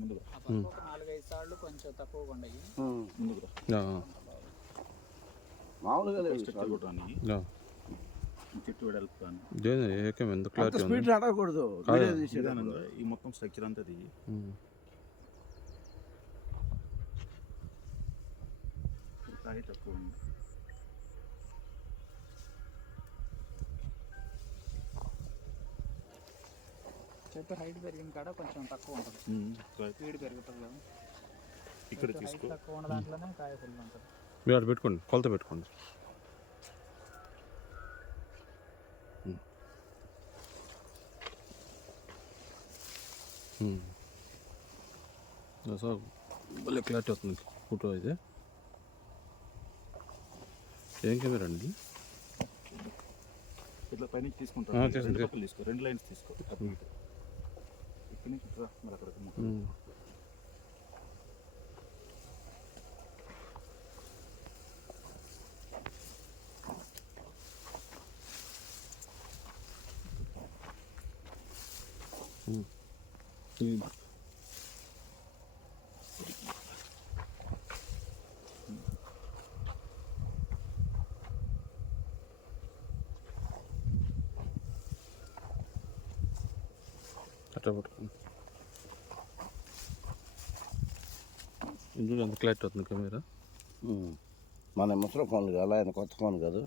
ముందుగా ఒక 4-5 సార్లు కొంచెం తక్కువగా ఉండయి. ముందుగా మామూలుగా చెట్టు వెడల్పు కానీ ఎంత క్లారిటీ స్పీడ్ నడవకూడదు. ఈ మొత్తం స్ట్రక్చర్ అంతా కాయ తక్కువ ఉంది. చెట్టు హైట్ పెరిగిన కాడ కొంచెం తక్కువ ఉంటుంది, స్పీడ్ పెరుగుతుంది కదా. ఇక్కడ తీసుకో, తక్కువ ఉన్న దాంట్లోనే కాయ ఫుల్ ఉంటుంది. మీరు అటు పెట్టుకోండి, కొలత పెట్టుకోండి. సార్ భలే క్లారిటీ వస్తుంది ఫోటో అయితే. ఏం కెమెరా అండి? ఇట్లా పైన తీసుకుంటాను, తీసుకో, 2 లైన్స్ తీసుకో. ఇక్కడ నుంచి మరి అక్కడ అట్లా పట్టుకోండి. ఇందులో ఎంత క్లారిటీ అవుతుంది కెమెరా. మన ముసలి ఫోన్ కాదు, ఆయన కొత్త ఫోన్ కాదు.